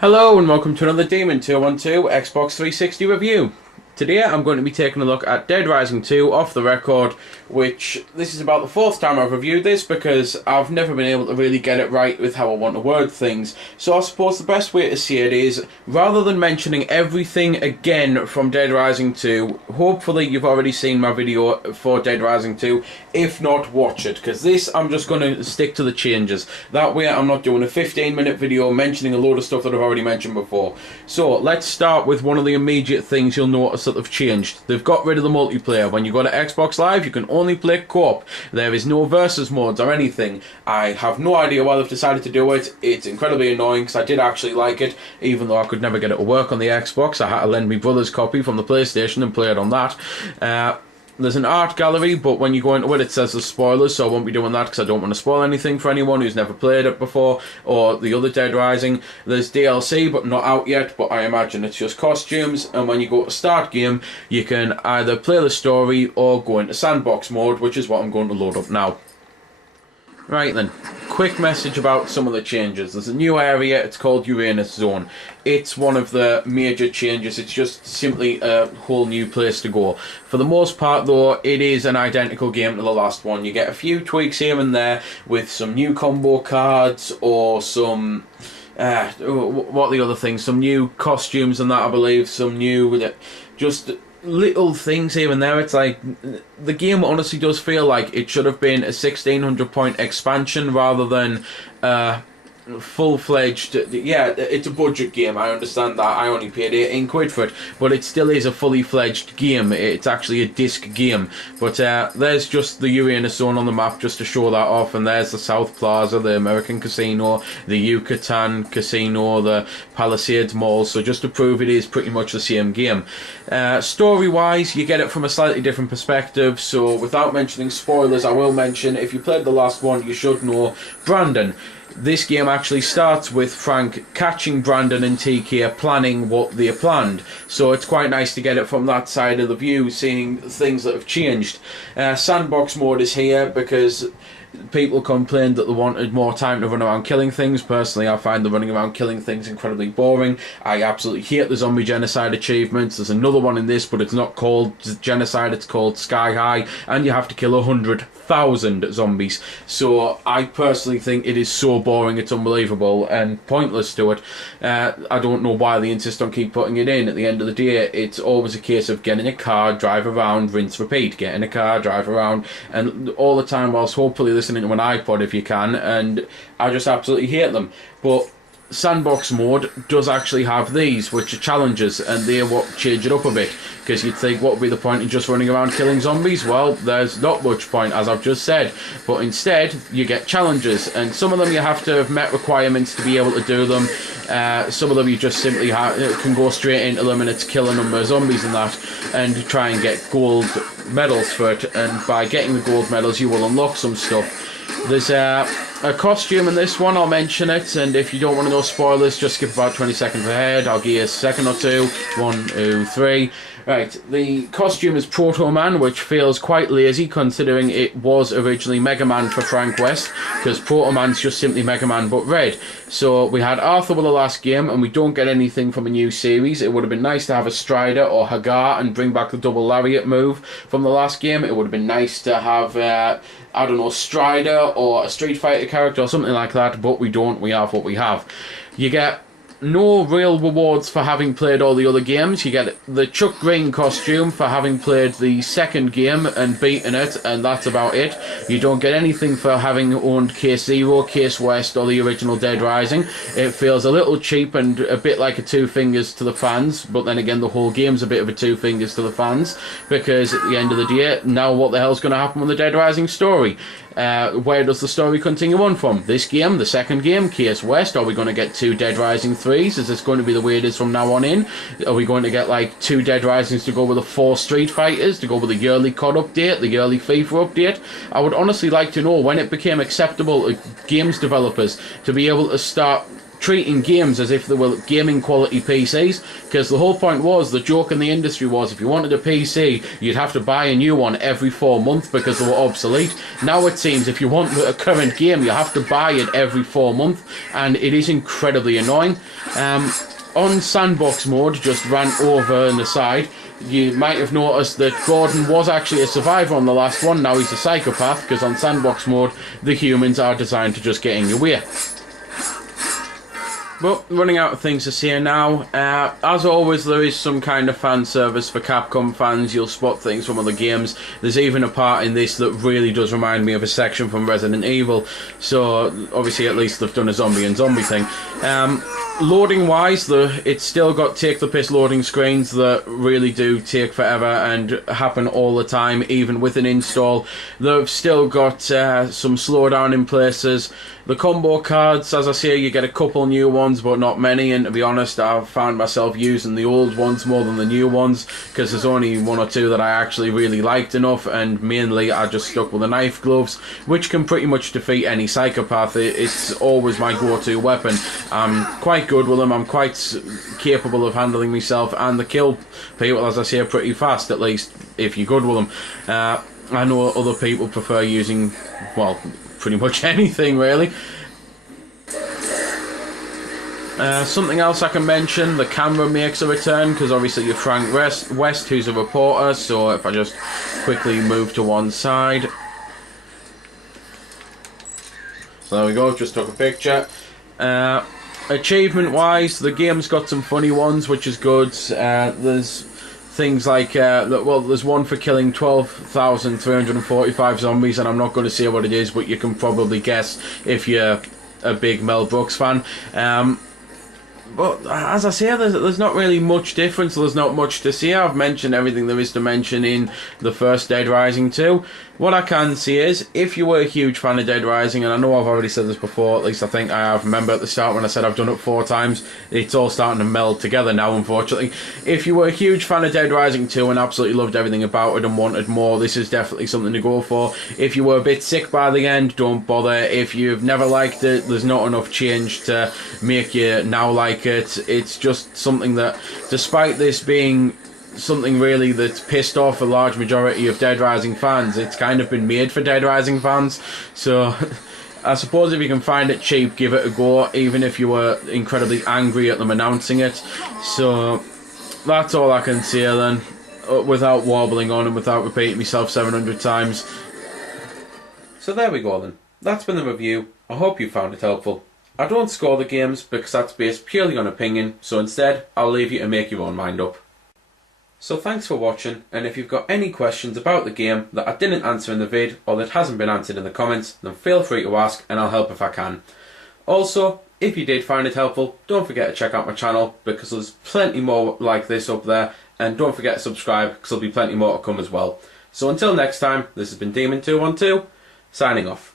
Hello and welcome to another Demon 212 Xbox 360 review. Today I'm going to be taking a look at Dead Rising 2 off the record, which this is about the fourth time I've reviewed this because I've never been able to really get it right with how I want to word things. So I suppose the best way to see it is, rather than mentioning everything again from Dead Rising 2, hopefully you've already seen my video for Dead Rising 2. If not, watch it, because this I'm just going to stick to the changes. That way I'm not doing a 15-minute video mentioning a load of stuff that I've already mentioned before. So let's start with one of the immediate things you'll notice that have changed. They've got rid of the multiplayer. When you go to Xbox Live, you can only play co-op. There is no versus modes or anything. I have no idea why they've decided to do it. It's incredibly annoying because I did actually like it, even though I could never get it to work on the Xbox. I had to lend my brother's copy from the PlayStation and play it on that. There's an art gallery, but when you go into it, it says there's spoilers, so I won't be doing that because I don't want to spoil anything for anyone who's never played it before, or the other Dead Rising. There's DLC, but not out yet, but I imagine it's just costumes, and when you go to start game, you can either play the story or go into sandbox mode, which is what I'm going to load up now. Right then, quick message about some of the changes. There's a new area, it's called Uranus Zone. It's one of the major changes, it's just simply a whole new place to go. For the most part though, it is an identical game to the last one. You get a few tweaks here and there with some new combo cards or some... what are the other things? Some new costumes and that, I believe. Some new... just... little things here and there. It's like the game honestly does feel like it should have been a 1600 point expansion rather than full-fledged. Yeah, it's a budget game, I understand that. I only paid 18 quid for it, but it still is a fully fledged game. It's actually a disc game. But there's just the Uranus Zone on the map just to show that off, and there's the South Plaza, the American Casino, the Yucatan Casino, the Palisades Mall, so just to prove it is pretty much the same game. Story-wise, you get it from a slightly different perspective, so without mentioning spoilers, I will mention, if you played the last one, you should know Brandon. This game actually starts with Frank catching Brandon and TK planning what they planned. So it's quite nice to get it from that side of the view, seeing things that have changed. Sandbox mode is here because people complained that they wanted more time to run around killing things. Personally, I find the running around killing things incredibly boring. I absolutely hate the zombie genocide achievements. There's another one in this, but it's not called genocide, it's called Sky High, and you have to kill 100,000 zombies. So I personally think it is so boring, it's unbelievable and pointless to it. I don't know why they insist on keep putting it in. At the end of the day, it's always a case of get in a car, drive around, rinse, repeat. Get in a car, drive around, and all the time whilst hopefully listening to an iPod if you can, and I just absolutely hate them. But sandbox mode does actually have these, which are challenges, and they're what change it up a bit, because you'd think what would be the point in just running around killing zombies? Well, there's not much point, as I've just said, but instead you get challenges, and some of them you have to have met requirements to be able to do them. Some of them you just simply can go straight into them and it's kill a number of zombies and that, and try and get gold medals for it, and by getting the gold medals you will unlock some stuff. There's a costume in this one, I'll mention it, and if you don't want to know spoilers, just skip about 20 seconds ahead. I'll give you a second or two. 1, 2, 3. Right, the costume is Proto Man, which feels quite lazy considering it was originally Mega Man for Frank West, because Proto Man's just simply Mega Man but red. So we had Arthur with the last game, and we don't get anything from a new series. It would have been nice to have a Strider or Hagar and bring back the double lariat move from the last game. It would have been nice to have, I don't know, Strider or a Street Fighter character or something like that, but we don't. We have what we have. You get no real rewards for having played all the other games. You get the Chuck Green costume for having played the second game and beaten it, and that's about it. You don't get anything for having owned Case Zero, Case West, or the original Dead Rising. It feels a little cheap and a bit like a two fingers to the fans, but then again the whole game's a bit of a two fingers to the fans, because at the end of the day, now what the hell's going to happen with the Dead Rising story? Where does the story continue on from? This game, the second game, Case West? Are we going to get 2 Dead Rising 3s? Is this going to be the way it is from now on in? Are we going to get like 2 Dead Risings to go with the 4 Street Fighters, to go with the yearly COD update, the yearly FIFA update? I would honestly like to know when it became acceptable to games developers to be able to start treating games as if they were gaming quality PCs, because the whole point was, the joke in the industry was, if you wanted a PC, you'd have to buy a new one every 4 months because they were obsolete. Now it seems if you want a current game, you have to buy it every 4 months, and it is incredibly annoying. On sandbox mode, just ran over an aside, you might have noticed that Gordon was actually a survivor on the last one. Now he's a psychopath, because on sandbox mode, the humans are designed to just get in your way. But running out of things to say now. As always, there is some kind of fan service for Capcom fans. You'll spot things from other games. There's even a part in this that really does remind me of a section from Resident Evil. So obviously at least they've done a zombie and zombie thing. Loading wise, it's still got take the piss loading screens that really do take forever and happen all the time, even with an install. They've still got some slowdown in places. The combo cards, as I say, you get a couple new ones but not many, and to be honest, I've found myself using the old ones more than the new ones, because there's only one or two that I actually really liked enough, and mainly I just stuck with the knife gloves, which can pretty much defeat any psychopath. It's always my go-to weapon. I'm quite good with them, I'm quite capable of handling myself, and they kill people, as I say, pretty fast, at least if you're good with them. I know other people prefer using, well, pretty much anything really. Something else I can mention, the camera makes a return, because obviously you're Frank West, who's a reporter, so if I just quickly move to one side. So there we go, just took a picture. Achievement wise, the game's got some funny ones, which is good. There's things like, well, there's one for killing 12,345 zombies, and I'm not going to say what it is, but you can probably guess if you're a big Mel Brooks fan. But as I say, there's not really much difference, there's not much to see. I've mentioned everything there is to mention in the first Dead Rising 2. What I can say is, if you were a huge fan of Dead Rising, and I know I've already said this before, at least I think I have, remember at the start when I said I've done it 4 times, it's all starting to meld together now, unfortunately. If you were a huge fan of Dead Rising 2 and absolutely loved everything about it and wanted more, this is definitely something to go for. If you were a bit sick by the end, don't bother. If you've never liked it, there's not enough change to make you now like it. It's just something that, despite this being something really that's pissed off a large majority of Dead Rising fans, it's kind of been made for Dead Rising fans. So I suppose if you can find it cheap, give it a go, even if you were incredibly angry at them announcing it. So that's all I can say then, without wobbling on and without repeating myself 700 times. So there we go then. That's been the review. I hope you found it helpful. I don't score the games because that's based purely on opinion, so instead I'll leave you to make your own mind up. So thanks for watching, and if you've got any questions about the game that I didn't answer in the vid or that hasn't been answered in the comments, then feel free to ask and I'll help if I can. Also, if you did find it helpful, don't forget to check out my channel because there's plenty more like this up there, and don't forget to subscribe because there'll be plenty more to come as well. So until next time, this has been Demon212, signing off.